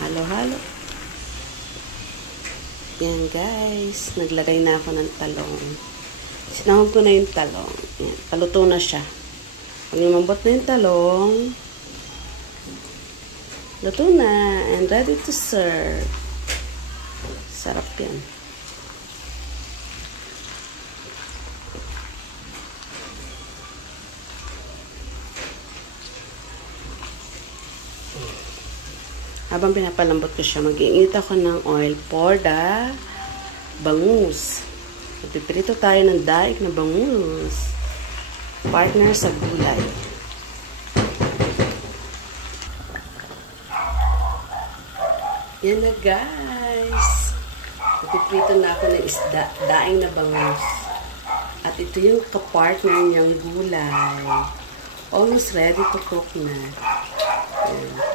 Halo-halo. Yan guys, naglagay na ako ng talong. Sinahog ko na yung talong. Yan, paluto na siya. Pag lumambot na yung talong, luto na and ready to serve. Sarap yan. Habang pinapalambot ko siya, mag-iinit ako ng oil for the bangus. Magpipirito tayo ng daig na bangus. Partner sa gulay. Yan na guys. Magpipirito na ako ng isda, daing na bangus. At ito yung kapartner niyang gulay. Almost ready to cook na. Yan.